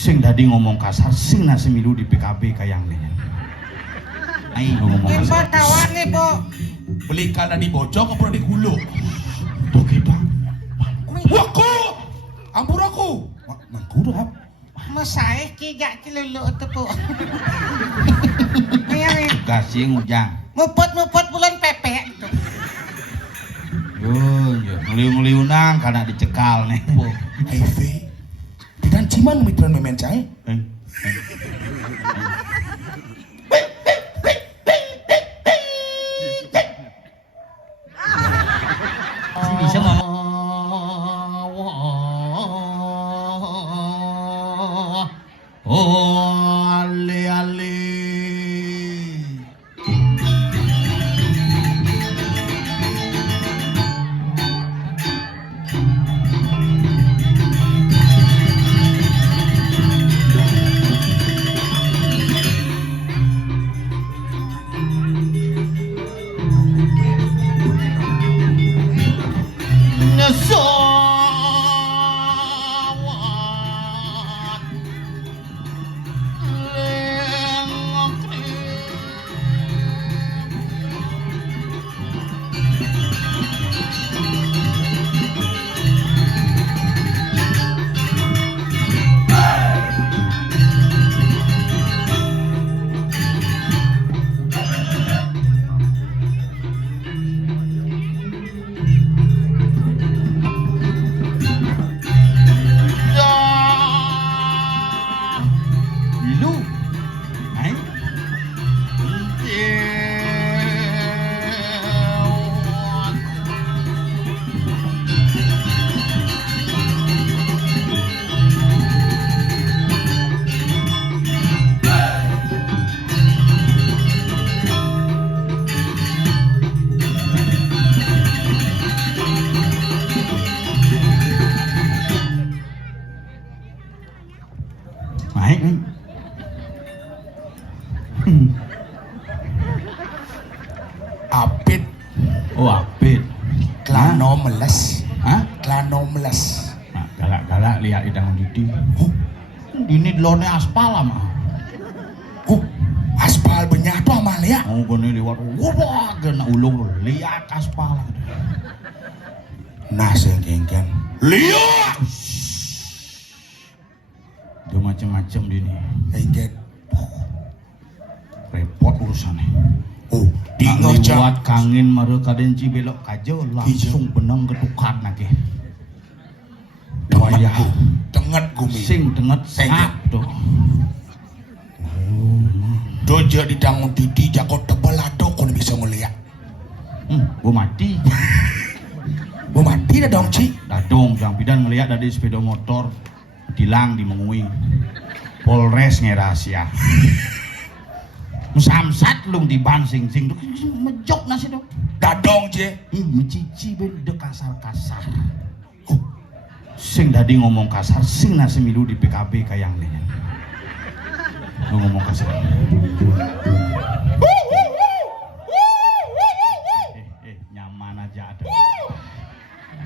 sing dadi ngomong kasar sing nasi milu di PKB kayang nih. Ayo ngomong kasar. Tawane, Bu. Beli kana di bojong apa di hulu? Tuh kita. Waku. Ampun aku. Mangku dah. Masae ki gak kilulu tuh, Bu. Ayo, Kasih ngujang. muput bulan pepek. Ngeliung-ngeliunang karena dicekal nih. HIV. Dan ciman mitran memen cai. Bisa ngomong. Oh, ale. Apit. Oh, apit. Klano meles. Hah? Klano meles. Nah, galak-galak lihat idang Didi. Ini lone aspal mah. Aspal benyah tuh amal ya. Oh, gini lewat. Wah, kena ulung lihat aspal. Nah, sengkengken. Lihat. Dia macam-macam di ini. Engken. Repot urusannya. Oh, tinggal buat kangin maru kadenci belok kajo langsung benang ketukan lagi. Wayah denget gumi. sing denget sap tuh. Dojo di dangun Didi jakot tebal ado kono bisa ngeliat. Gua mati. Gua mati dah dong Ci. Dadong jang bidan ngeliat dari sepeda motor tilang di Mengui. Polres ngerahasia. Samsat lung di ban sing tuh mejok nasi tuh. Dadong je. Mecici benda kasar-kasar. Sing dadi ngomong kasar sing nasi milu di PKB kayang nih. Lu ngomong kasar. Nyaman aja ada.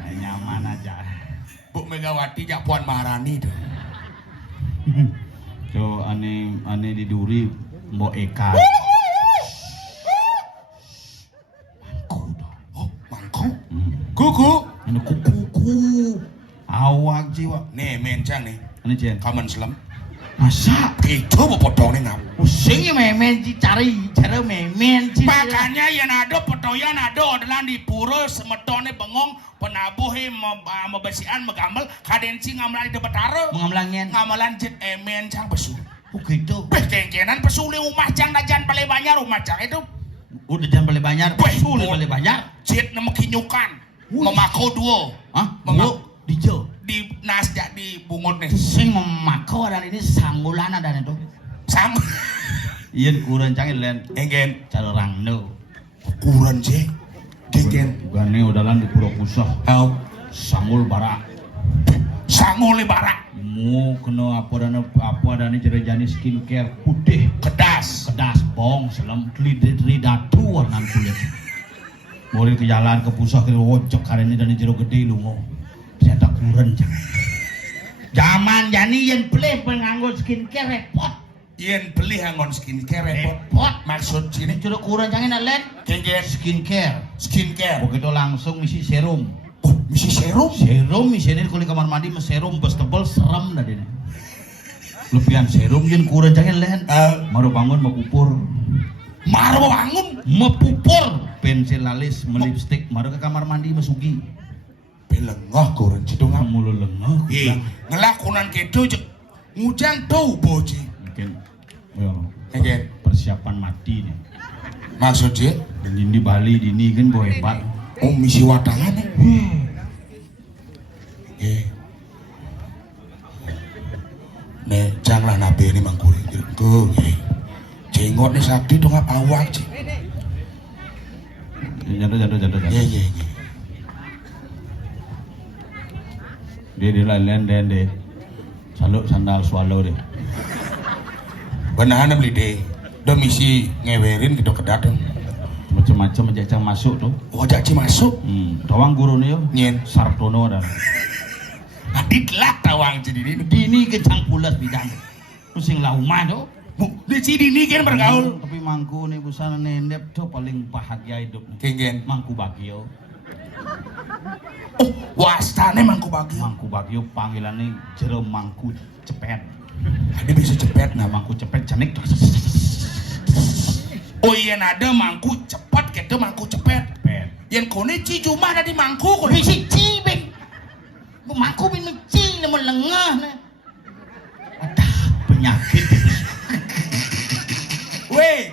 Nyaman aja. Bu Megawati jak Puan Maharani tuh. Tuh aneh di duri Mbok Eka. Oh, mangkok. Kuku. Ini kuku. Awak jiwa. Nih mencang nih. Ini Jen. Kamen selam. Masa? Itu mau potong nih ngap. Pusing memen cari cara memen. Makanya yang ada potoyan ada adalah di pura semetone bengong penabuhi membesian megamel kadenci ngamalan di betara. Mengamlangin. Ngamalan jet mencang pesu. Oh gitu. Kengkenan pesuli rumah cang dajan paling banyak rumah cang itu. Udah jangan boleh banyak. Sulit boleh banyak. Jet nama kinyukan. Memako duo. Hah? Memako di jo. Di nasjak di bungut nih. Sing memako dan ini sanggulana dan itu. Sama. Iya kurang cangin len. Enggen. Carang no. Kurang je. Kengken. Gane udah lan di Pura Kusah. Help. Sanggul barak. Sanggul barak. Mu kena apa dan jenis skincare putih kedas bong selam lidatu warna kulit. Boleh ke jalan ke pusat ke wocok hari ini dan jero gede lu mau. Saya tak kurang jangan. Zaman jani yen beli penganggo skincare repot. Yen beli hangon skincare repot. Repot. Maksud Ini sini curug kurang jangan alen. kenggen Skincare. skincare. Begitu langsung misi serum. Oh, misi serum. Serum misalnya kulit kamar mandi mas serum bos tebel serem tadi nih. Lebihan serum yen kurang jangan alen. Maru bangun mau kupur. Maro bangun. Mepupur pensil alis melipstik maru ke kamar mandi mesugi. Pelengah kurang cidung am. Mulu lengah. Ngelakunan kedo cek ngujang tau boci. Mungkin ya, Kenggen. persiapan mati nih. Maksudnya Dan di Bali dini kan boy hebat. oh misi wadangan nih. Nih janganlah nabi ini mangkuri. Go. Jenggot nih sakti tuh ngap awak sih. Jatuh. Iya. Dia lain deh. Saluk sandal swallow deh. Benahan beli deh. Udah misi ngewerin gitu kedatang. Macam-macam aja masuk tuh. Oh jaci masuk. Tawang guru nih yo. Nyen. Sartono dah. Adit lah tawang jadi ini. Dini kecang pulas bidang. Pusing lauma tuh. Di sini nih kan bergaul. Tapi mangku nih busana nendep tuh paling bahagia hidup. Kenggen. Mangku bagio. Oh wastane mangku bagi. Mangku bagio panggilannya jero mangku cepet. Ada bisa cepet Nah nah. mangku cepet cenik tuh. Oh iya ada mangku cepat gitu mangku cepet. Cepet. Yang kone ciju mah ada di mangku kone. Bisi cibeng. Mangku bin meci lemah lengah nih. Ada penyakit. Weh,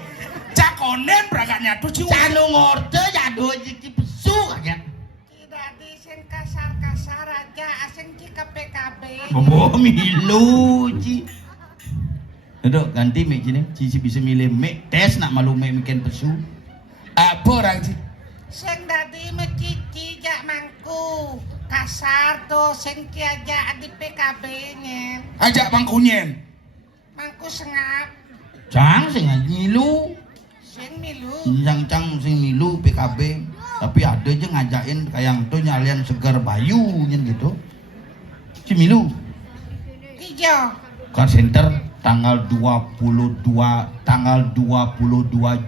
cakonen beragaknya tuh cium. Canu ngorde jadu jadi pesu aja. Tidak diseng kasar-kasar aja, asing ki PKB. Bobo milu ci. Duduk ganti mek sini. Cici bisa milih mek tes nak malu mek mikian pesu. Apa orang sih? Seng dadi mekici jak mangku. Kasar tuh seng ki aja di PKB nya. Ajak mangkunyen. Mangku sengap, Cang sing milu. seng milu. Cang sing milu PKB. Tapi ada aja ngajakin kayak tuh nyalian segar bayu nyen gitu. Si milu. Ijo, Car Center tanggal 22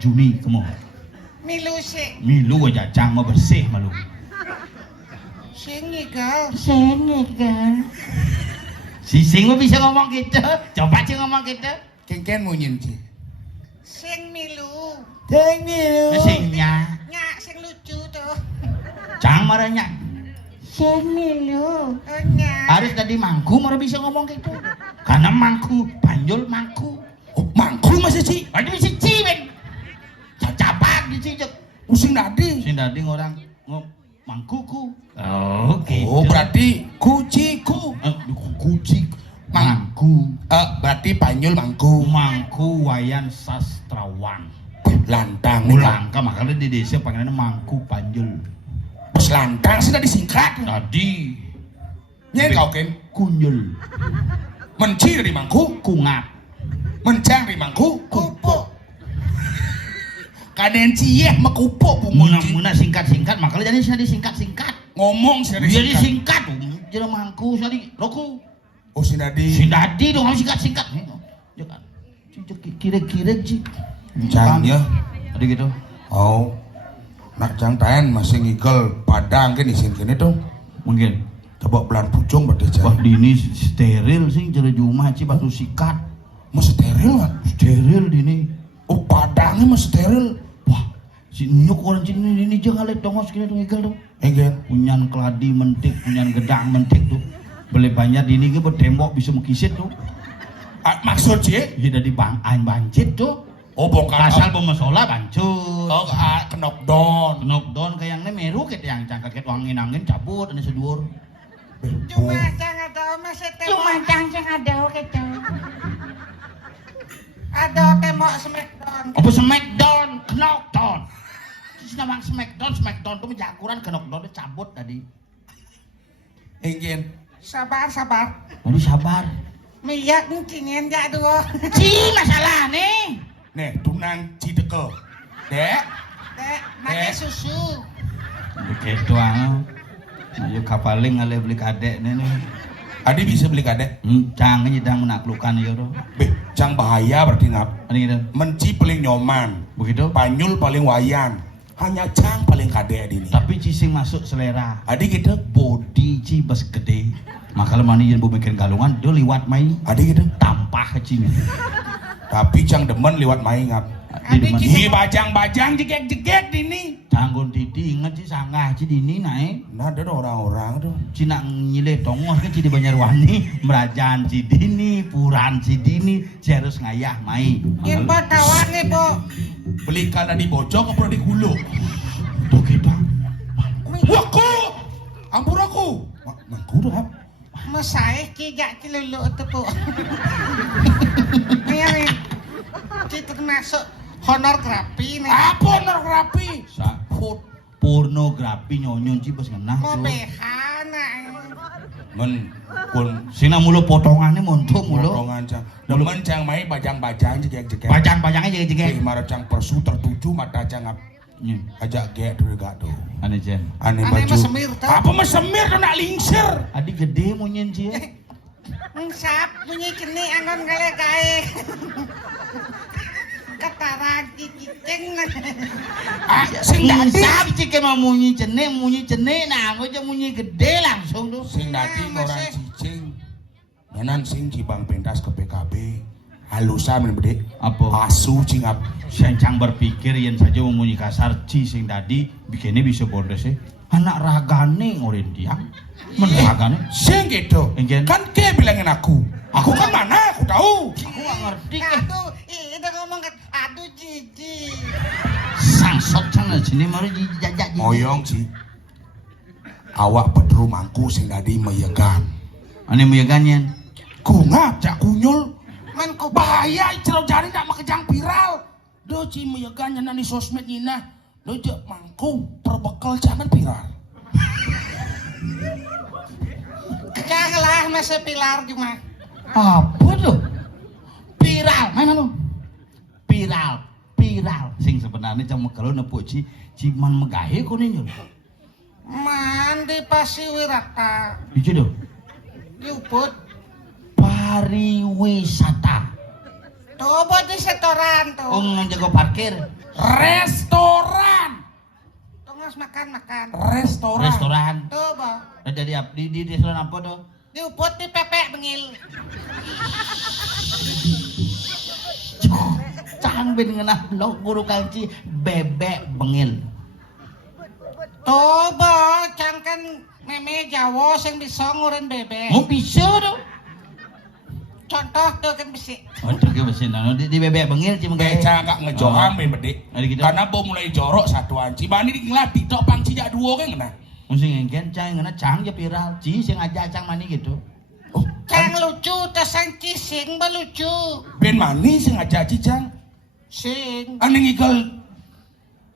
Juni kamu. milu sih. Milu aja cang mau bersih malu. Seng igal. Si Singo bisa ngomong gitu. Coba sih ngomong gitu. Kengken mau nyen sih. Seng milu. Singnya Nyak seng lucu tuh. cang marahnya. Oh nyak. Harus tadi mangku marah bisa ngomong gitu. Karena mangku panjul mangku. Oh mangku masih sih. Ada bisa cibeng. Cacapak dicicek. Pusing nadi. Sing dadi orang mangkuku. Oh, gitu. Oh berarti kuciku. Kucing mangku. Berarti panyul mangku. Mangku wayan sastrawan. Lantang. Mulangka makanya di desa panggilannya mangku panjul. Pas lantang sudah disingkat. Tadi Nyen kau ken. kunyul, Menci dari mangku. kungap, Mencang dari mangku. Kupu. Kaden cieh mekupuk muna singkat makanya jadi saya disingkat. ngomong seri Jadi singkat. singkat, jadi mangku sari roku. Oh sinadi. Sindadi dong harus singkat. Kira-kira sih. Cangnya. Ada gitu. Oh. Nak cang taen masih ngigel padang kan isin kene tuh. Mungkin. Coba pelan pucung pada Wah cang. dini steril sih jadi rumah sih batu sikat. Mas steril kan? Steril dini. Oh padangnya mas steril. Wah si nyuk orang sini ini jangan lihat dong segini tuh ngigel tuh. Enggak. Punyan keladi mentik, punyan gedang mentik tuh. Boleh banyak dini ke bertembok bisa mengkisit tuh. Maksud sih? Jadi dari banjit tuh. Oh bongkar. Asal pemesola bancut. Oh knockdown. Knockdown kayak yang meru kita yang cangkat angin cabut ini sedur. Cuma jangan tahu masih tembok. Jangan ada gitu. Ada tembok smackdown. Apa smackdown, knockdown. Terus nama smackdown tuh menjakuran knockdown cabut tadi. Enggak. Sabar. Tadi sabar. Miyak ngingin jak dua. Ci masalah nih. Nih tunang cideke. Dek. Dek, pakai susu. Begitu ah. Ayo kapaling ale beli kadek nih. Adi bisa beli kadek. Cang nyedang menaklukkan ya tuh. Beh, cang bahaya berarti ngap. Ini gitu. Menci paling nyoman. Begitu. Panyul paling wayan. Hanya cang paling kadek adi ini. Tapi cising masuk selera. Adi gitu. Body cibes gede. Maka lemani yang bikin galungan dia liwat mai. Adi gitu. Tampah kecing. Tapi cang demen liwat mai ngap. Adi Hi bajang-bajang jegek-jegek dini. Canggon Didi inget sih sanggah ci dini naik. Nah, ada orang-orang tuh. Cina nyile tongoh kan ci di Banjarwani, Merajaan ci dini, Puran ci dini, Jerus ngayah mai. Yen po tawane po. Beli kada di bojong apa di gulu? Tuh kita. Waku! Ampun aku. Mangku tuh hap. Masae ki jak cilulu itu po. Nih, ki termasuk honor grapi nih. Apa honor rapi? Sa pornografi nyonyon ci bes ngenah Mau tuh. behana. Men pun Sina mulu potongannya montok mulu. potongan cang. Demen cang mai bajang-bajang jegek-jegek. Bajang-bajangnya jege-jege. Marah cang persu tertuju mata cang ap. Nya, Ajak gek dulu gak tuh. ane jen. Aneh Aneh baju. mesemir tuh. Apa mesemir tuh nak lingsir? Adi gede mau nyen ci ya. Sap bunyi ceni anggon kale kae. Kataran cicing. Ah, sing dadi. Sap ci ke mau munyi cene nah aku aja munyi gede langsung tuh. Sing dadi orang cicing. Menan sing cibang pentas ke PKB. Halusan men bedek. Apa? Asu cingap. Sencang berpikir yang saja memunyi kasar ci sing tadi bikinnya bisa bodes sih. Anak ragane ngorin tiang. Menragane. Sing gitu. Engken. Kan ke bilangin aku. Aku kan mana? Aku tahu. Aku gak ngerti ke. Aduh, itu ngomong kan, aduh cici. Sangsot sana sini mari jajak. Moyong ci. Awak pedru mangku sing tadi meyegan. Ane meyegannya. Kungap cak kunyul. Men ku Bahaya icero jari tak makejang viral. Do ci meyegan nyenan di sosmed nyina. Do jek mangku terbekal jangan viral. janganlah masih pilar cuma. Apa tuh? Viral, mana lu? Viral. Sing sebenarnya cuma kalau nepuk ciman megahe kau nyul. Mandi Pasiwirata. Itu tuh. Yuput. Pariwisata. Tuh buat di setoran tuh. Oh ngejago parkir. Restoran. Tunggu makan. Restoran. Tuh bo. Jadi di restoran apa tuh? Yuput di pepek bengil. Cang ben ngenah lo guru kanci bebek bengil. Tuh bo, cangkan meme Jawa sing bisa ngurin bebek. Mau bisa tuh. Contoh tuh kan bisa. Oh tuh ke mesin di bebek bengil cuma Beca gak ngejoam ben bedek. Ada gitu. Karena bo mulai jorok satuan. Cibani di ngelatih tok pang cijak duo kan kena. Mesti ngengken cang ngena cang ya viral. Ci sing aja cang mani gitu. Oh, Cang lucu, tesan cising belucu. ben manis sing ngajak cicang. Sing Ane ngikal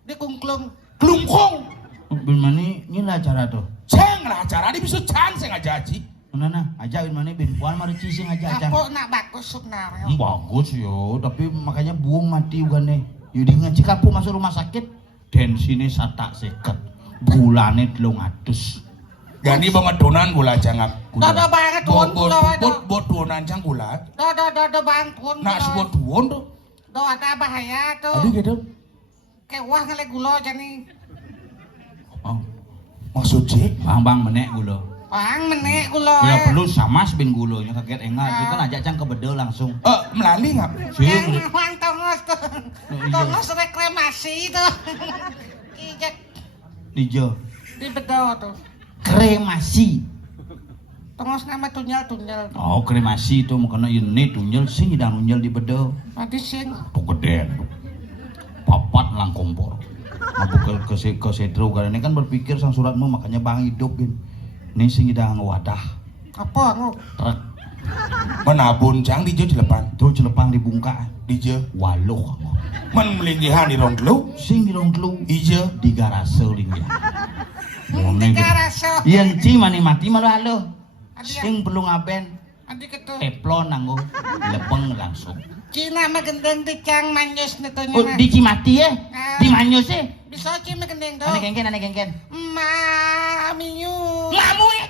di kungklung. klungkung. Ben mani nyila acara tuh. Cang lah acara di bisa cang sing ngajak ci. Mana aja ben mani ben puan mari ci sing aja cang. Apa nak bagus sebenarnya. Bagus yo, tapi makanya buang mati ugane. Yudi ngaji kapu masuk rumah sakit. Densine satak seket. Gulane 300. Gani bangedonan gula cangap. Dodo banget tuan gula itu. Bot duonan cang gula. Dodo banget tuan Nak gula. sebuah duon tuh. Do ada bahaya Aduh tuh. gitu. Kewah ngale gula jani. Oh, Maksudnya? bang menek gula. Bang menek gula. Ya perlu sama ben gulonya kaget enggak. Itu kan aja cang ke bedel langsung. Melali ngap. Sing Yang wang tongos tuh. iya. Tongos reklamasi tuh. Kijak dijo di bedo tuh. kremasi. Tongos nama tunyal. Oh, kremasi itu makanya ini tunjel sing idang tunjel di bedel. Mati sing. Tuh gede. Papat lang kompor. Ngabuk ke sedro karena ini kan berpikir sang suratmu makanya bang hidup gin. Ini sing idang wadah. Apa aku? Truk Menabun cang di depan. tuh celepang dibungka. Dije. Waluh. Men melinggihan di rongklu. Sing di rongklu. Ije. Di garase linggih. Tiga rasa. Yen ci mani mati malu halo. Adi Sing perlu ngaben adi ketu. teplon nanggo lepeng langsung. Cina magendeng di cang manyus netunya. Oh, di Cimati ya? Di Manyos ya? Bisa cina magendeng tuh. Ane kengken. Mamiu. Ngamu ya?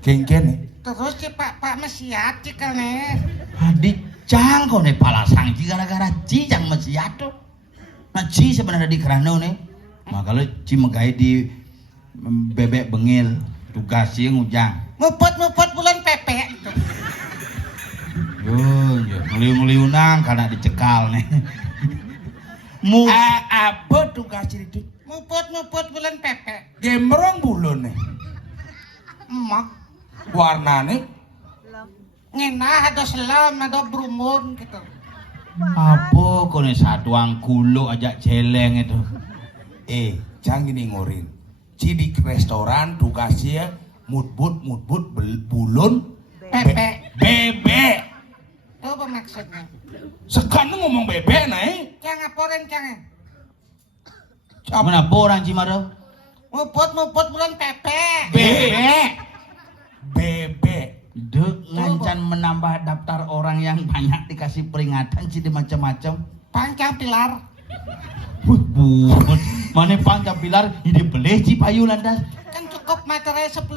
Kengken nih. Terus si pak mesiat cikal nih. Hadi cang kok nih palasang ci gara-gara ci cang mesiat tuh. Nah ci sebenarnya di kerano nih. Makanya ci megai di bebek bengil tugas yang ujang. Muput bulan pepe. Ngeliung-ngeliunang karena dicekal nih. Apa tugas itu? Muput bulan pepe. Gembrong bulan nih. Emak. Warnanya Ngenah ada selam, ada brumun gitu. Apa kok nih satuang kulo aja celeng itu. Jangan gini ngorin. Ci di restoran tugasnya mutbut bulun Pepe. bebek. Itu apa maksudnya? Sekarang ngomong bebek nih. Jangan aporen jangan. Mana orang Cimaro? Muput bulan pepe. Bebek. Dek ngancan menambah daftar orang yang banyak dikasih peringatan sih di macam-macam. Pancang pilar. Buat mana panjang pilar ini beli cipayu landas. Kan cukup materai 10.000.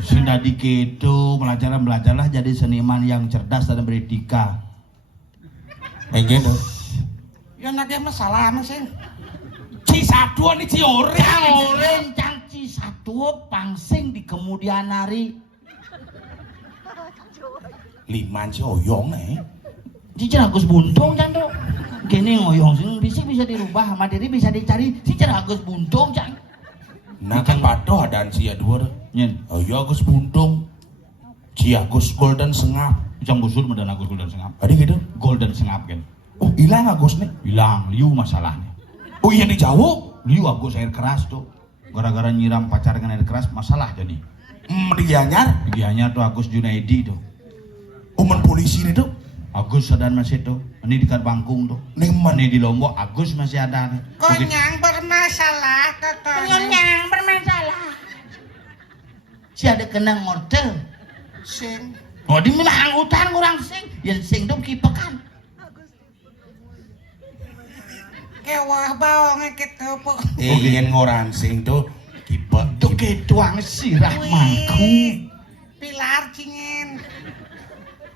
Sudah dikedo belajarlah jadi seniman yang cerdas dan beretika. Gitu. Ya ada masalah mesin. Ci satu nih ci orang. Orang cangci satu pangsing di kemudian hari. Liman ci oyong nih. Cicer Agus Buntung can tuh. Gini ngoyong sing bisik bisa dirubah, materi bisa dicari. Cicer Agus Buntung can. Nah kan padoh adaan si dua deh. Nyen, Oh iya Agus Buntung. Ci Agus Golden Sengap. jam busur medan Agus Golden Sengap. Tadi gitu. Golden Sengap kan. Oh hilang Agus nih. Hilang, liu masalahnya. Oh iya di Jawa. Liu Agus air keras tuh. Gara-gara nyiram pacar dengan air keras masalah jadi. Di Gianyar. Dianya tuh Agus Junaidi tuh. Umen polisi nih tuh. Agus sedang masih tuh. Ini di Bangkung tuh. Nemen. Ini di Lombok Agus masih ada. Konyang bermasalah katanya. Konyang bermasalah. Si ada kena ngortel. Sing. Oh di memang hutan kurang sing. Yang sing tuh kipekan. Kewah baong gitu po. Ingin ngoransing tuh tipe Tuh ketuang sirah mangku. Pilar cingin.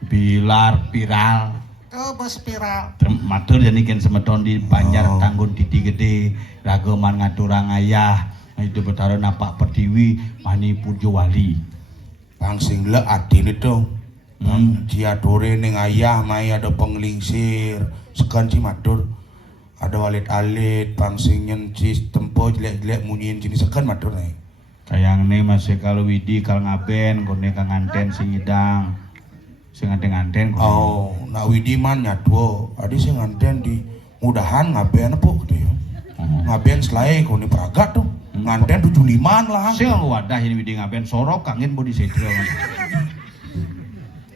Pilar viral. Tuh bos spiral. Matur jadi kan semeton di Banjar Oh. Tanggun Titi Gede rageman ngaturang ayah itu betara napak pertiwi mani pujo wali pangsing le adin itu. Diadore ning ayah mai ada penglingsir. Sekan ci matur. Ada alit-alit pangsing nyencis tempo jelek-jelek munyin sini sekan matur nih. kayang nih masih kalau widi kal ngaben kone kang nganten sing ngidang sing nganten kone. Oh, nak widi man nyadwo. Adi sing nganten di mudahan ngaben apa gitu ya. Ngaben selai kone peragat tuh. Nganten 75 lah. sing wadah ini widi ngaben sorok kangin bodi setro.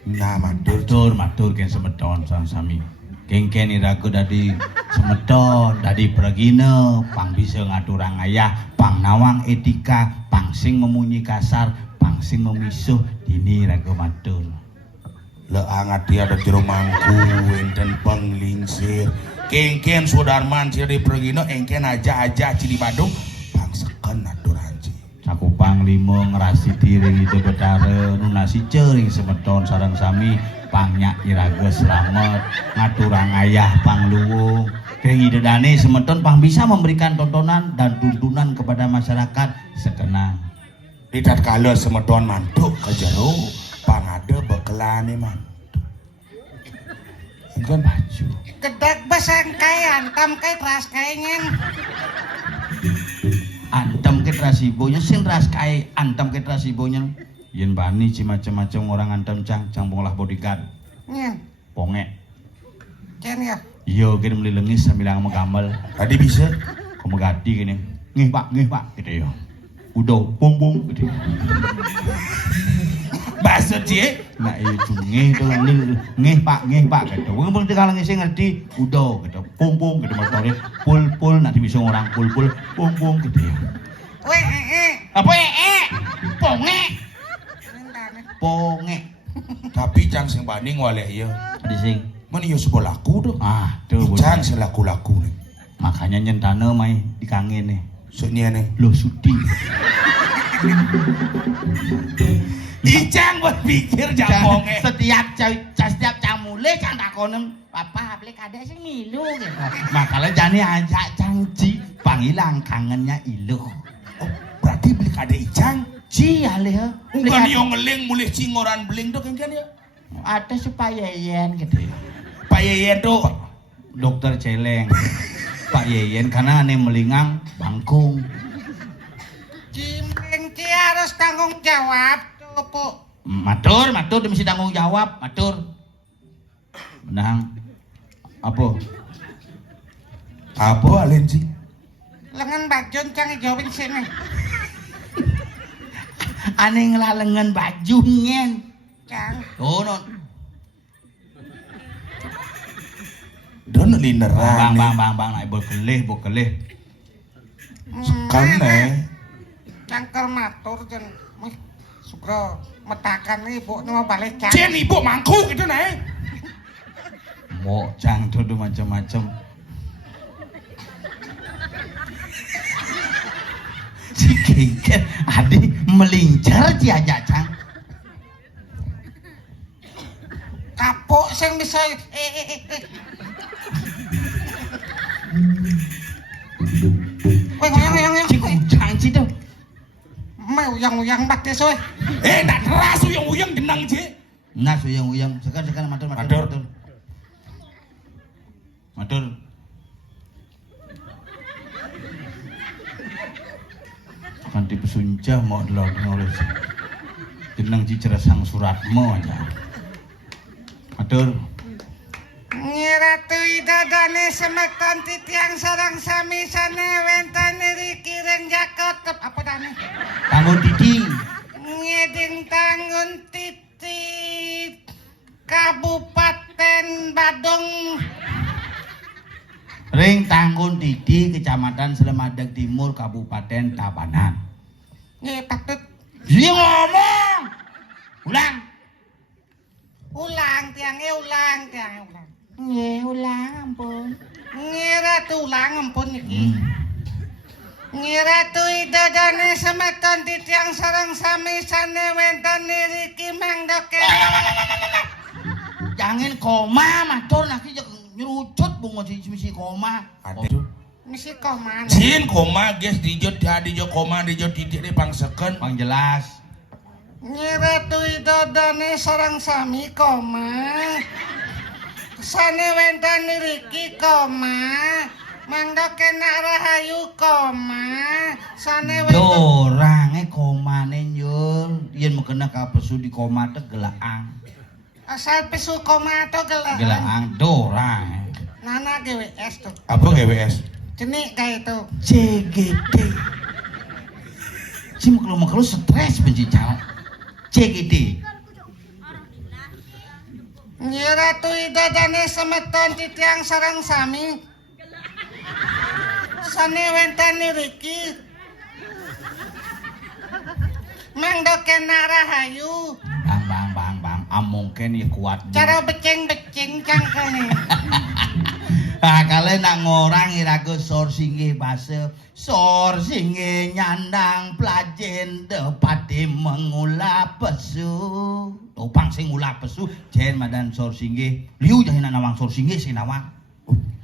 Nah, matur. Matur ken semeton sami. Kengken iraku dadi semeton, dadi pergine, pang bisa ngaturang ayah, pang nawang etika, pang sing memunyi kasar, pang sing memisuh, dini iraku matur. Le angat dia ada jero mangku enten penglingsir. Kengken Sudarman sih di pergino engken aja cili Badung pangsekan naturanci. Saku panglima ngerasi tiring itu betara, nunasi cering semeton sarang sami, pangnya iraga selamat, ngaturang ayah pangluwo. Kering idedane semeton pang bisa memberikan tontonan dan tuntunan kepada masyarakat sekenang. Tidak kalau semedon mantuk ke jero pangade bekelane mantuk. Engkan baju. Kedak basang kay antam kay teras kaynyen. Antem ke trasibonya, sing ras kai antem ke trasibonya. Yen bani ci macam-macam orang antem cang ponglah bodyguard. Nyen. Pongek. Ken ya. Iya kene meli lengis sambil ngamel. Tadi bisa Kamu gadi gini. Ngih pak gitu ya. Udah bung gitu. bahasa cie. Nah itu ngih itu ngih pak gitu. Wong kalau ngisi ngerti udah gitu. Bung gitu motornya pul nanti bisa orang pul bung gitu ya. Apa Pongek. Tapi cang sing banding waleh ya. Di sing. Mana ya sebuah laku tuh. Tuh Cang sing laku-laku nih. makanya nyentane mai dikangin nih. Soalnya nih. Lo sudi. Ijang berpikir jamonge. Setiap camule cang takonem papa aplek ada sing milu gitu. Makanya jani ajak cangci panggilan kangennya ilu. Oh, berarti beli kade Ijang. Ci alih. Bukan yang ngeling mulih cingoran beling tuh kan ya. Ada supaya yen gitu. Pak Yeyen tuh Dokter celeng. Pak Yeyen karena ane melingang bangkung. Cimengki harus tanggung jawab tuh, Bu. Matur dia mesti tanggung jawab, matur. Menang. Apa? apa Alen sih? Lengan bajun cang jawabin sini. Ane ngelalengan baju nyen. Cang. Oh non. Don lineran. Bang, naik bokeleh. Kan Cangkel matur jen. Wih, Sugro metakan ibu nu balik cang. Cen ibu mangkuk itu nih. Mau cang tuh macam-macam. Si Keket adik melincar si aja cang. Kapok sing bisa Weh ngoyang. Si kucang si tuh. Mau uyang batis weh. Tak keras uyang jenang sih. Ngas uyang. Sekarang matur. Kanti pesuncah mau delok nulis. Jeneng cicerasang suratmu aja. Matur. Nyiratu idadane semeton titiang sarang sami sane wentane riki reng jakotep apa dane? Tanggung Didi. Ngeding tanggun titik Kabupaten Badung. Ring Tanggun Didi, Kecamatan Slemadeg Timur, Kabupaten Tabanan. Nggih patut Dia ngomong. ulang tiangnya ulang. Nggih, ulang ampun. Ngira tulang ampun iki. Ngira tu idadane semeton titiang sarang sami sane wentane riki mangdoke. Jangan koma, matur nanti nyerucut bunga misi koma. Aduh. Misi koman. Cin koma guys dijot koma dijot titik di pangseken. Bang jelas. Ngira tu idadane sarang sami koma. Sane wentane riki koma. Mangdoke nak rahayu koma. Sane wentane Dorange komane nyur. Yen mengkena kapesu di koma teh gelaang. asal pesu koma to gelaan. Gelaang dorang. Nana GWS tuh. Apa GWS? Cenik kayak itu. CGD. Si makhluk stres benci calon. CGD. Ngira tu idadane semeton titiang sarang sami. Sane wentane riki. Mangdoke nak rahayu. Bang. Mungkin ya kuat. Cara beceng-beceng cangkene. Kalian nak ngorang iraku sor singgih basa. Sor singgih nyandang pelajen depati mengulap pesu. Topang sing ngulap pesu. Jen madan sor singgih. Liu jangan nawang sor singgih si nawang.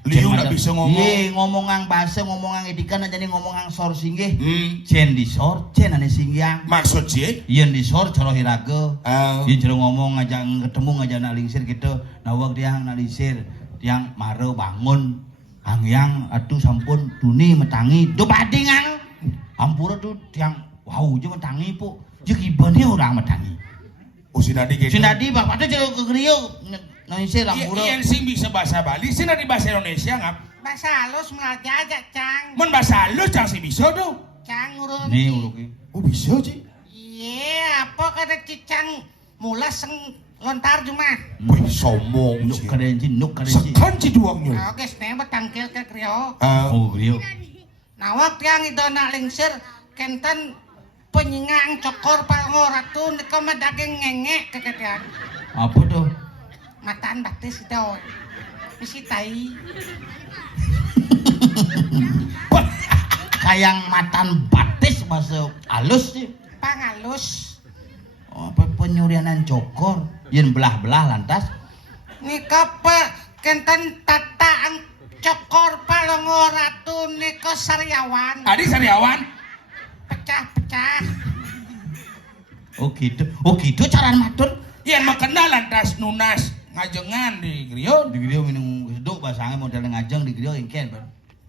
Liu nggak bisa ngomong. Iya ngomongang basa ngomongang edikan aja nih ngomongang sor singgih. Jen di sor, jen ane singgih. Maksud sih? Yen di sor coro hiraga. Yen coro ngomong ngajak ketemu ngajak nak lingsir gitu. Nawak tiang nak lingsir. Tiang maro bangun. Hangyang atuh sampun duni metangi. Do badingan. Ampura tuh tiang wow je metangi po. Je ibane orang metangi. Oh si Nadi gitu. Si Nadi bapak tuh coro kegeriu. Lingsir ampura. Iya sih bisa bahasa Bali. Si Nadi bahasa Indonesia ngap. Bahasa halus melajar aja cang. Men bahasa halus cang si bisa tuh. Cang urun. Nih uruki. Oh bisa sih. Iya, apa kata cicang mulas lontar cuma. Wih sombong Nuk sih. kadenci, nuk kadenci. Sekan si duangnya. Oke, sene tangkil ke krio. Oh keriu. Nawak tiang idona lingsir kenten penyingang cokor palngoratu nikoma daging ngengek keketian. Apa tuh? Mataan batis itu. Misi tai. Kayang matan batis masuk halus sih. pangalus. Oh, penyurianan cokor. Yen belah-belah lantas. Nika kenten tataan cokor palongo ratu nika Saryawan. Adi Saryawan. Pecah-pecah. Oh gitu cara matur. Yen makena lantas nunas ngajengan di griya. Di griya minum seduk basange model ngajeng di griya engken.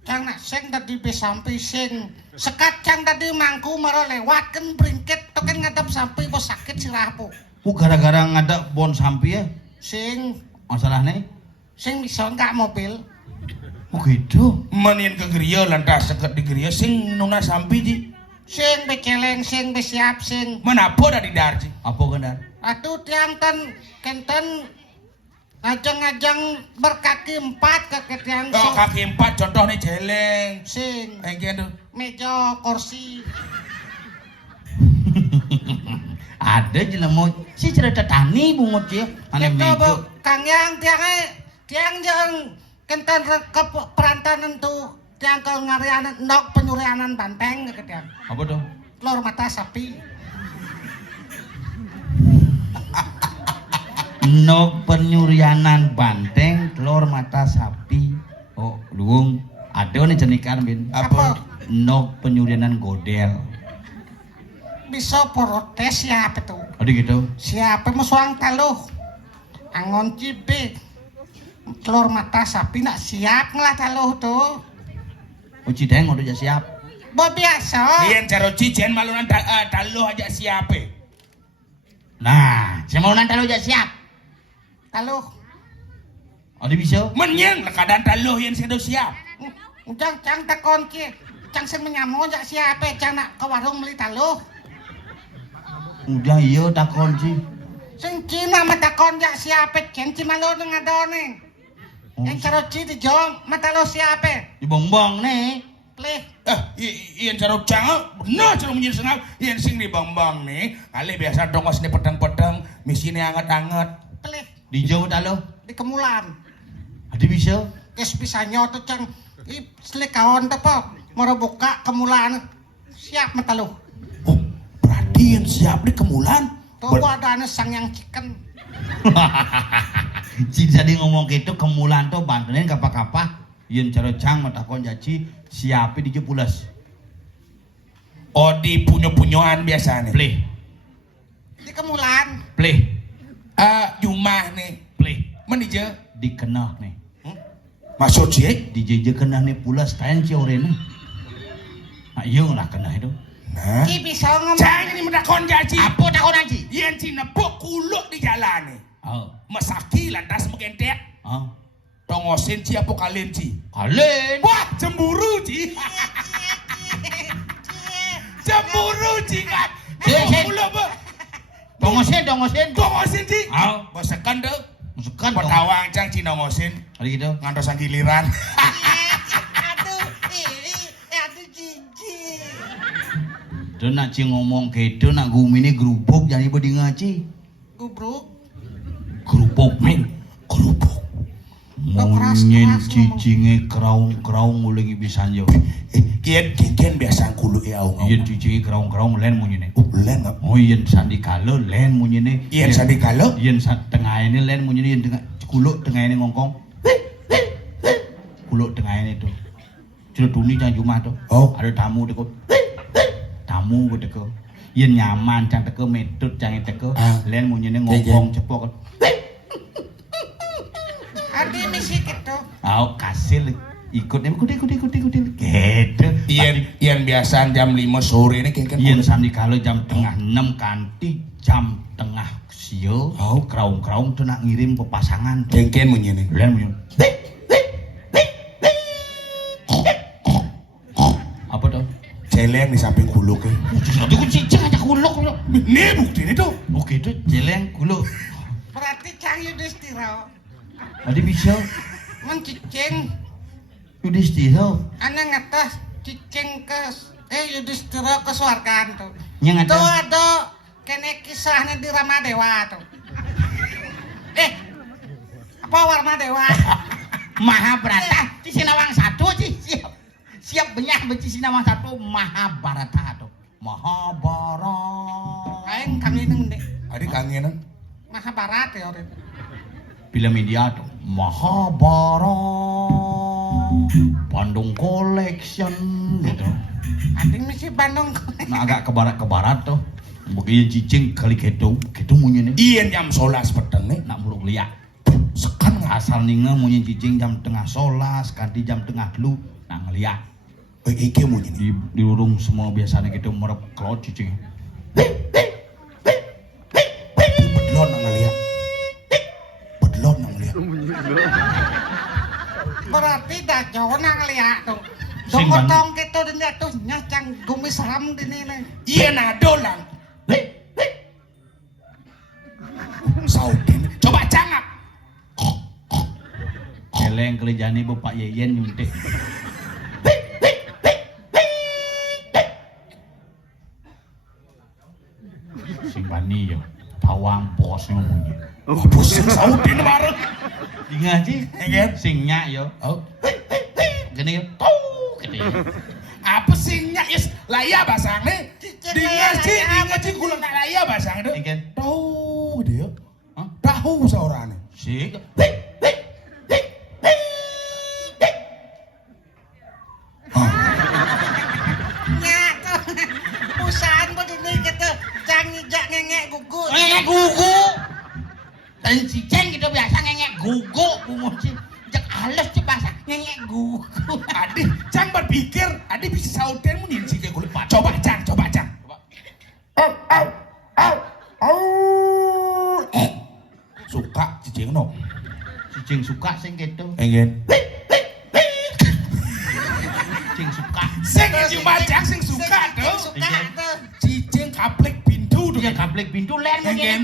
Cang nak sing tadi besampi sing sekat cang tadi mangku maro lewatken bringket token ngadep sampai bos sakit sirahku. Gara-gara ngadak bon sampi ya. Sing Masalahnya? sing bisa enggak mobil. Oh gitu. Menin ke griya lantas seket di griya sing nunas sampi ji. Sing beceleng sing besiap sing Menapo da di darji. Apa gendar? atuh tiang ten kenten ngajeng-ngajeng berkaki empat ke tiang Oh kaki empat contoh nih jeleng. sing Engken tuh. meja kursi. Ada jelema si cerita tani bungut ya. Ane Itu mejo. Kang Yang tiang jeung kenten ke perantanan tuh tiang ke ngarianan ndok penyurianan banteng ke tiang. Apa tuh? Telur mata sapi. Nok penyurianan banteng telur mata sapi. Oh, luung. Ada nih cenikan bin. Apa? Nok penyurianan godel. Bisa protes siapa tuh? Ada gitu. Siapa musuang taluh? Angon cibe. Telur mata sapi nak siap ngelah taluh tuh. Uci deng udah siap. Bo biasa. Yen caro cijen malunan taluh aja siape. Nah, saya mau nanti lo siap. Taluh. Ada bisa? Menyeng lekadang taluh yen sing siap. Cang takon ki. Cang sing menyamu jak siapa? Cang nak ke warung beli taluh. Udah iya takon sih. Sing Cina mah takon jak siapa? Cen cimalo ngadone. Yang caro ci di jong mata lo siapa? Di bongbong nih. Pleh. Yen caro cang bener caro menyen senap yen sing di bambang nih kali biasa dongos ni pedang-pedang misine anget-anget. Pleh. Di jauh tak lo? Di kemulan. Ada bisa? Kes bisa nyoto cang. Selikawan tuh po. Mau buka kemulan. Siap mata lo. Oh, berarti yen siap di kemulan. Tuh ada anu sang yang chicken. Cik tadi ngomong gitu kemulan tuh bantuin kapah-kapah. Yen cara cang mata kon jaci siapi di jepulas. Oh, di punyo-punyoan biasanya. Pleh. Di kemulan. Pleh. Jumah nih. Pleh. Menija. Dikenah nih. Maksud sih? Di jeje kenah nih pulas kain ciorena. Nah iya lah kenah itu. Nah. Ki bisa ngomong. Cang ini mendakon jaci. Apa takon aji? Yen si nepuk kuluk di jalan nih. Oh. Mesaki lantas mengentek. Oh. Tongosin ci apa kalian ci? Kalen. Wah, cemburu ci. Cemburu ci kan. Kuluk be. Dongosin. Tongosin ci. Oh. Bosekan deh. Masukkan dong. Patawang cang ci nongosin. Ada gitu. Ngantosan giliran. Aduh cici. Tuh nak ci ngomong gitu nak gumini gerupuk jadi bedi ngaci. Gubruk. Gerupuk men. Kerupuk. Monyen cicinge kraung-kraung ulengi pisan yo. Kian biasa kulo ya aung. Yen cicinge kraung-kraung len munyene. Len nggak? Oh yen sandi kalo len munyene. Yen sandi kalo? Yen tengah ini len munyene yen tengah kuluk tengah ini ngongkong. Kuluk tengah ini tuh. Cileduni cang Jumat tuh. Oh. Ada tamu teko. Tamu gue teko. Yen nyaman cang teko metut cang teko. Len munyene ngongkong cepok. Adi misi gitu. Au kasil ikut gitu. Yen biasa jam 5 sore ini kan. Yen sandi kalau jam tengah 6 kanti jam tengah sio. Oh. Kraung-kraung tuh nak ngirim pepasangan tuh. Kengken munye nih. Len munyen. Apa tuh? Celeng di samping kuluk ya. Itu ku cicing aja kuluk. Nih bukti ini tuh. Oke itu jeleng kuluk. Berarti Cang Yudhistira Ada bisa mencicing Yudhistira. ana ngatas cicing ke Yudhistira ke swargaan tuh. Yang Tuh ada ada kene kisahnya di Ramadewa tuh. Apa Warmadewa? Mahabharata di Sinawang 1 sih siap benyah beci Sinawang 1 Mahabharata tuh. Mahabharata. Aing kangen deh. Adi kangenan. Mahabharata ya orang. Film media tuh Mahabharata Bandung Collection gitu. Ating misi Bandung. Nah agak ke barat tuh. Begini cicing kali gitu munyi nih. Ien jam 11 peteng nih. Nak buruk liat. Sekan Asal ninga munyi cicing jam tengah 11, ganti jam tengah lu, nak ngeliat. iki munyi nih. Di urung semua biasanya gitu merep kelot cicing. Bedlon nang ngeliat. Bedlon nang ngeliat. Berarti dah jauh nang lihat tuh. Sing Dokotong gitu dan jatuh nyacang gumis ram di nih. Ien adolan. Saudin. Coba cangap. Keleng kelejani bapak Yeyen nyuntik. Sing bani yo, pawang pos ngomongnya. Pusing Saudin bareng. Di ngaji, sing nyak yo. Oh. Gini yo, tuh gini. Apa sih nya is laya basangnya? Di ngaji kula nak laya basangnya. Ikan, Tahu dia. Hah? Tahu seorangnya. sih. Nyak tuh. Pusaan buat ini gitu. Jangan jak ngengek gugu. Ngengek gugu. Dan si Ceng gitu biasa ngengek gugu. Bumuci. Jak halus tuh bahasa ngengek gugu. Adik, Cang berpikir, adik bisa sautin mu ninsi ke kulit. Coba Cang. Suka cicing no. Cicing suka sing gitu. Engen. Cicing suka. Sing cicing macang sing suka tuh. Suka tuh. Cicing kaplek pintu tuh. Dia kaplek pintu len Engen.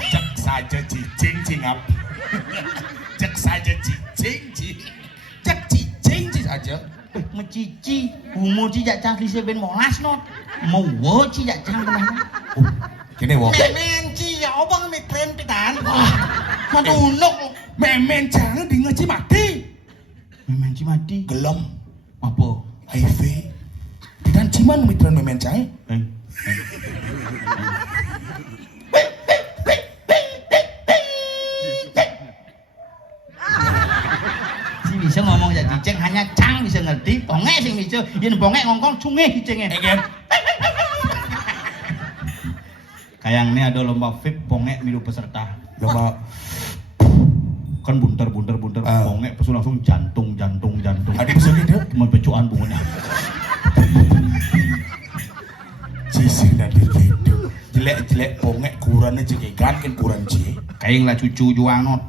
Cek saja cicing cingap. Cek saja cicing. Cek cicing saja. Mecici, umur cijak cang di seben molas not. Mau wo cijak cang kemana? Kene wo. Memen ci ya obang mitren pitan. Madunok. Memen jangan di ngaji mati. Memang mati. Gelem. Apa? HIV. Dan ciman mitran memen cai. Si bisa ngomong ya cicing hanya cang bisa ngerti. Pongek sing bisa. Yen pongek ngongkong cungeh cicingnya. Engen. Kayak ini ada lomba vape pongek milu peserta. Lomba Kan bunter Ah. pongek pesu langsung jantung. adik segitu. Mempecuan bunga. Cisi nanti gitu. Jelek pongek kurannya cekekan kan kuran cie. Kayak lah cucu juang not.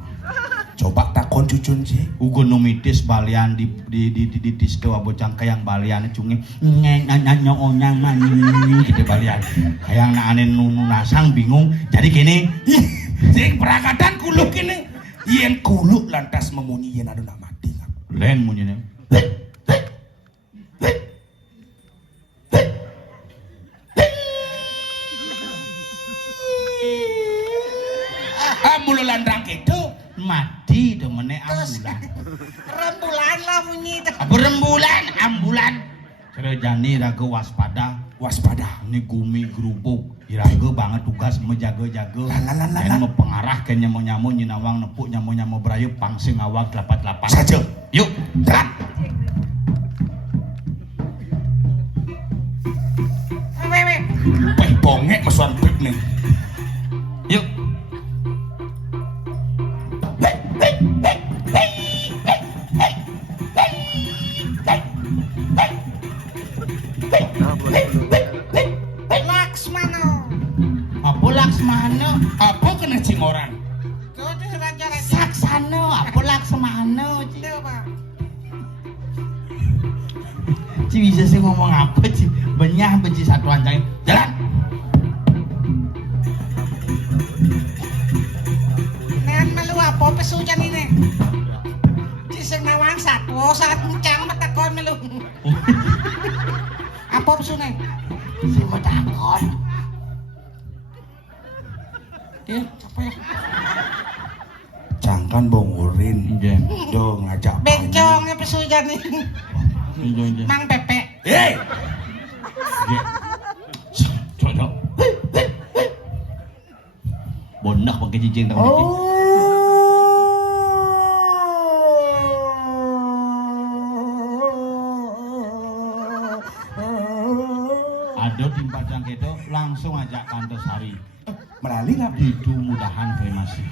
Coba takon cucun cie. Ugonomitis balian di disto bocang kayang balian cungi nyanyo onyang mani gitu balian kayang naanin nasang bingung jadi gini Sing perakatan kuluk ini. Yen kuluk lantas memunyi yen ada nak mati. len munyene Mulu landrang itu. mati demene ambulan Rembulan lah bunyi tuh. berembulan ambulan kerjani raga waspada Waspada. ini gumi gerubuk iraga banget tugas menjaga-jaga Lah. dan mempengarah ke nyamo-nyamo nyinawang nepuk nyamo-nyamo berayu pangsing awak lapat-lapat Saja. yuk Dan Wewe. weh bongek mesuan pip nih. yuk Laksmana. apa laksmana Apa kena cingoran? Tuh tuh raja-raja. saksana apa laksmana Coba. Ci bisa sih ngomong apa Ci benyah benci satu ancang jalan Nan malu apa pesujan ini? Ciseng nawang satu saat mencang matakon malu. Apa pesune? si mau takon Dia apa ya? Cangkan bongurin. Nggih. Do ngajak Bencong ya pesujan ini. Mang Pepe. Hei. Cocok. Bonak pakai cicing tak cicing. Ada timpa jangkedo langsung ajak Tante Sari. Melali nggak? Itu mudahan kremasi.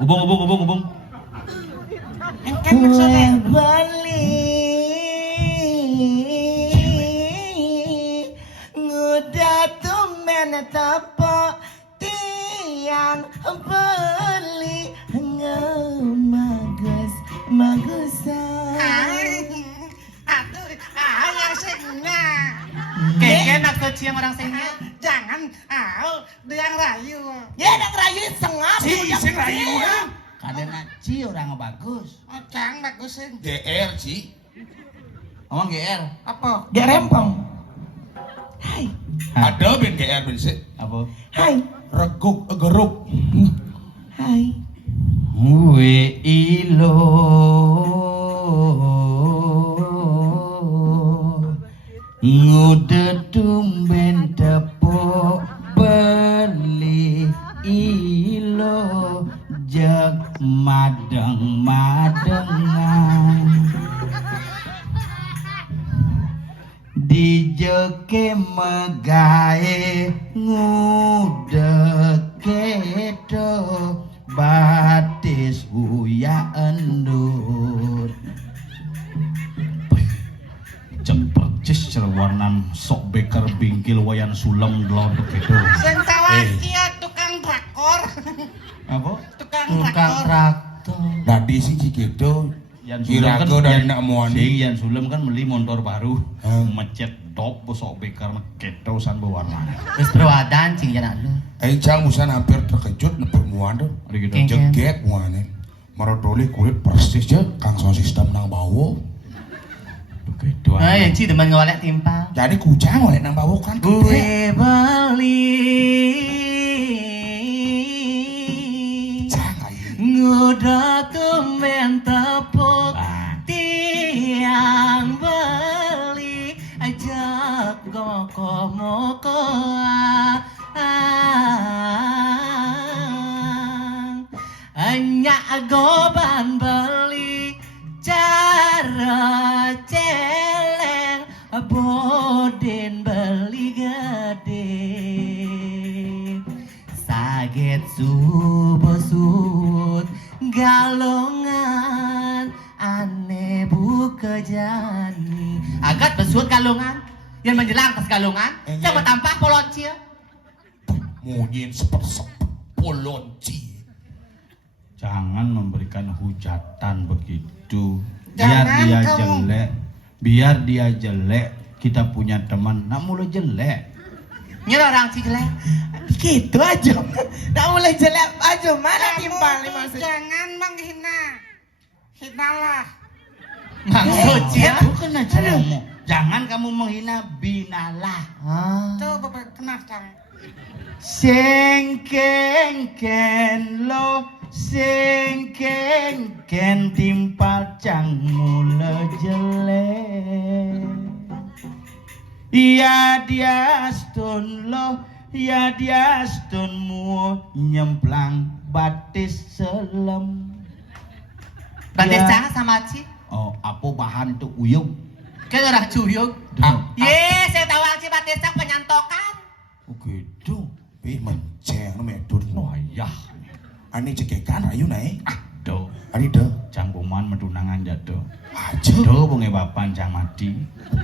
Hubung. Engken maksudnya. Ngudah tumen tepok tiang beli magusan. Aduh, yang sengnya. Kayaknya nak kecium orang sini. Jangan, yang rayu. Ya nak rayu sengap. Sing rayu ha. Kadena Ci orang bagus. Ocang bagusin. GR Ci. Omong GR. Apa? Dia rempong. Hai. Ada ben GR ben sik. Apa? Hai. Reguk geruk. Hai. We ilo ngudet tumben tepok beli ilo jak madengan dijeke megae ngudeke do batis uya endut cepet cis cerwarnan sok beker bingkil wayan sulam glodok itu Sing tawaki tukang drakor. apa? Tukang tukang drakor. traktor Dadi sing Cikedo yang sulam kan Irago dari nak muani. sing yang sulam kan beli motor baru Hmm. mecet top sok beker keto san berwarna Terus perwadan cing janak lu. Jang musan hampir terkejut nepur muan tuh. ada gitu King. Jeget muane. Marodoli kulit persis je kang sistem nang bawo. begitu Yang ci teman ngolek timpal. Jadi kucang oleh nang bawo kan gede. Gue beli Jang ayo. ngudah tumen tepok Nah. tiang beli ajak moko hanya goban beli cara celeng bodin beli gede saget subesut galongan aneh buka jani agat besut galongan yang menjelang tas galongan coba tampah polonci Munyin sepet-sepet polonci. jangan memberikan hujatan begitu Jangan biar dia kamu. jelek biar dia jelek kita punya teman nak mulai jelek nyala orang si jelek gitu aja nak mulai jelek aja mana timpal nih maksudnya Jangan menghina. Hinalah. maksudnya itu kan ajaranmu jangan kamu menghina binalah Tuh bapak kenal cang. sing kengken lo sing kengken timpal cang mula jelek iya dia stun lo ya dia stun mu nyemplang batis selem Batis Ya. cang sama Ci oh apa bahan itu uyung kan orang cuyuk ye saya tahu Ci batis cang penyantokan oh gitu Menceng medun. wayah Ani cekekan rayu naik. do Ani deh. cangkuman medunangan jatuh Aja. do bunge bapan cang mati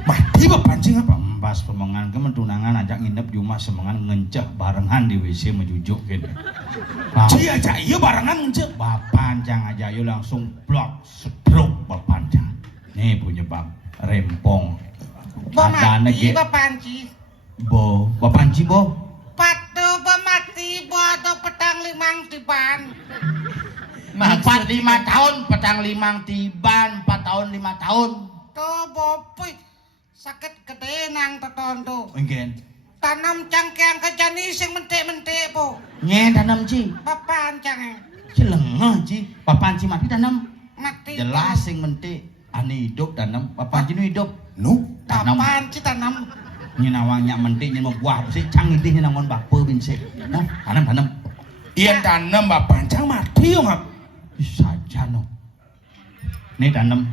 Mati bepancing apa? pas pemengan ke medunangan ajak nginep di rumah semengan ngenceh barengan di WC mejujuk gitu Cia aja iya barengan nge. bapan cang aja yuk langsung blok sedruk bapan cang nih punya bab rempong ada Pemati, nege papanci. bo bapanci bo Patu pemati, bodo petang limang tiban. 45 tahun petang limang tiban 4 tahun 5 tahun Tuh bopi. Sakit gede nang tetondo. mungkin Tanam cangkiang kejani sing mentik-mentik po. nye tanam ci Papan cang. cilengah ci bapanci mati tanam Mati. jelas sing mentik Ane hidup tanam, apa jenis hidup? Nu, Tanam. Apaan sih tanam? Nyinawang nyak mentik nyen buah sih cang idih nyenangon bapa binsek. Nah, tanam. iya tanam bapak pancang mati yo ngap. Saja no. Nih tanam.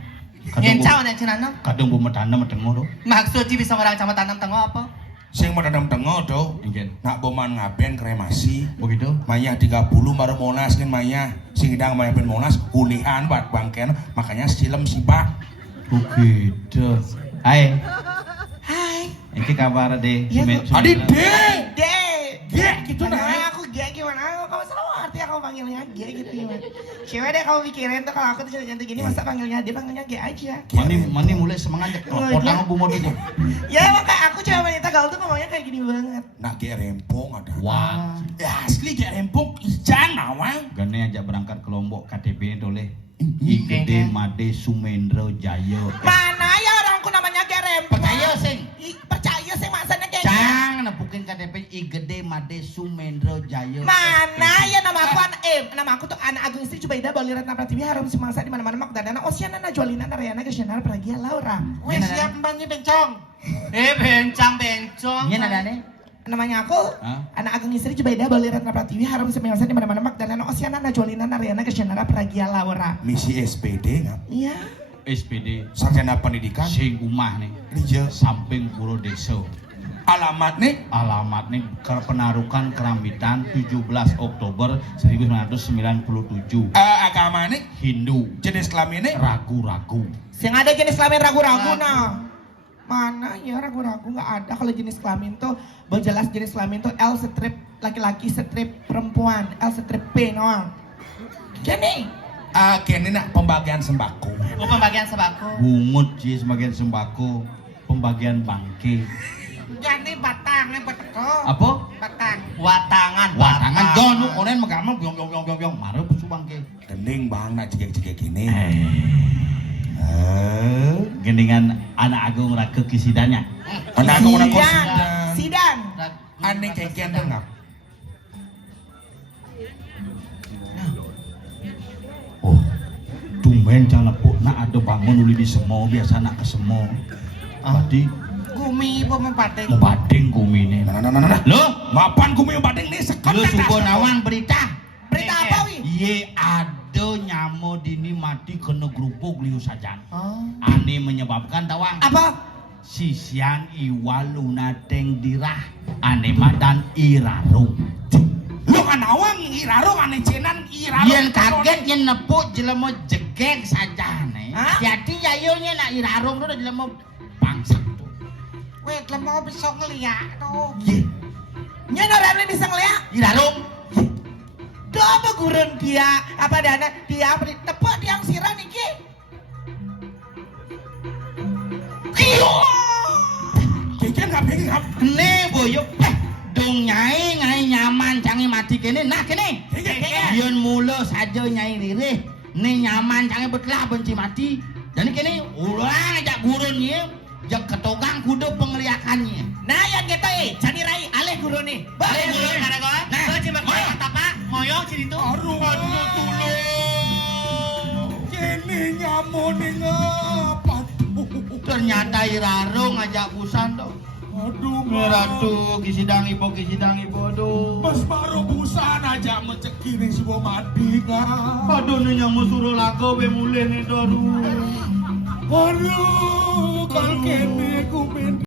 Ngencau nek cenanam. Kadung bumi tanam tengok do. Maksud ci bisa orang sama tanam tengok apa? Sing menanam tengah tuh, Injen. nak boman ngaben kremasi. Begitu. Maya 30 baru Monas kan Maya. Sing idang Maya ben Monas kulihan buat bangken makanya silem sipak. Begitu. Hai. Hai. Iki kabar deh. Iya, Bu. Adi de. Dek. Gitu nah. Aku Ge gimana? Kamu selalu arti aku panggilnya Ge gitu gimana? Cewek deh kamu pikirin tuh kalau aku tuh cantik gini masa panggilnya dia panggilnya Ge aja. Mani mulai semangat cek. Potang bumot itu. Ya makanya aku cewek wanita gaul tuh ngomongnya kayak gini banget. Nak ge rempong ada. Wah. Ya asli ge rempong ijan nawang. Gane ajak berangkat ke Lombok KTP doleh. Igede Made Sumendro Jaya. Mana ya orangku namanya Ge Rempong? Percaya sing. Percaya sih maksudnya kayak Cang nepukin KTP Igede Made Sumendro Jaya. Mana ya nama aku tuh Ana Agung Istri Jubaida Boliratna Pratiwi Harum Semangsa di mana-mana Magdalena Oceana Najwalina Narayana Geshenar Pragia Laura. Wes, siap mbaknya bencong. Bencong. Ini nadane. Namanya aku Ana Agung Istri Jubaida Boliratna Pratiwi Harum Semangsa di mana-mana Magdalena Oceana Najwalina Narayana Geshenar Pragia Laura. Misi SPD ngap. Iya. SPD Sarjana pendidikan. sing umah nih. Iya. Samping Puro Desa. Alamat nih. Alamat nih Penarukan Kerambitan 17 Oktober 1997. Agama nih. Hindu. Jenis kelamin nih. Ragu-ragu. Yang ada jenis kelamin ragu-ragu nah. Mana ya ragu-ragu nggak ada kalau jenis kelamin tuh jelas jenis kelamin tuh L strip laki-laki strip perempuan L strip P doang. Gini. Kini nak pembagian sembako. Oh, pembagian sembako. Bungut sih sebagian sembako. Pembagian bangke. Jadi batangnya beteko. Apa? Batang. Watangan. Watangan jonu konen megamel biong mare pusu bangke. Gending bang nak cegek gini. Gendingan anak agung rake kisidanya. Anak aku nak Sidang. aneh kekian tengah. Oh, tumben jangan lepuk nak ada bangun uli di semo biasa nak ke semo. Berarti Gumi ibu membatik. mau bading kumi ini. Nah. Loh, Mapan kumi badeng nih sekot. lu subuh nawang berita. Berita apa wi? Ye ada nyamo dini mati kena gerupuk liu sajan. Oh. Ani menyebabkan tawang. Apa? Sisian iwaluna teng dirah ane madan irarung. Lu kan awang irarung aneh cenan irarung. Yen kaget yen nepuk jelema jegek saja ne. Hah? Jadi yayonya nak irarung tu jelema bangsa. Wait, lemau bisa ngeliat tuh. Ye, Nya orang bisa ngeliat. irarung. Tuh apa gurun dia? Apa dana dia? Tepuk tiang sirah niki. Kekian nggak pengen ngap. Ne boyok dong nyai nyaman canggih mati kene nah kene. Yen mula saja nyai ririh ne nyaman canggih betlah benci mati. Dan kene ulang ajak gurun ye jak ketogang kudu pengeliakannya. Nah yang kita jadi rai alih gurun nih. Boleh gurun karena kau. Nah, Kau cuma kau apa? Moyong sini tuh. Aduh tulung. Kini nyamun ngapa tuh? Ternyata irarung ngajak busan tuh. Aduh Meratu kisidang ibu aduh. Mas baru busan aja mencekini sebuah mati ngap. Aduh nih yang musuh lagu be mulai nih aduh. Aduh, kalau kini ku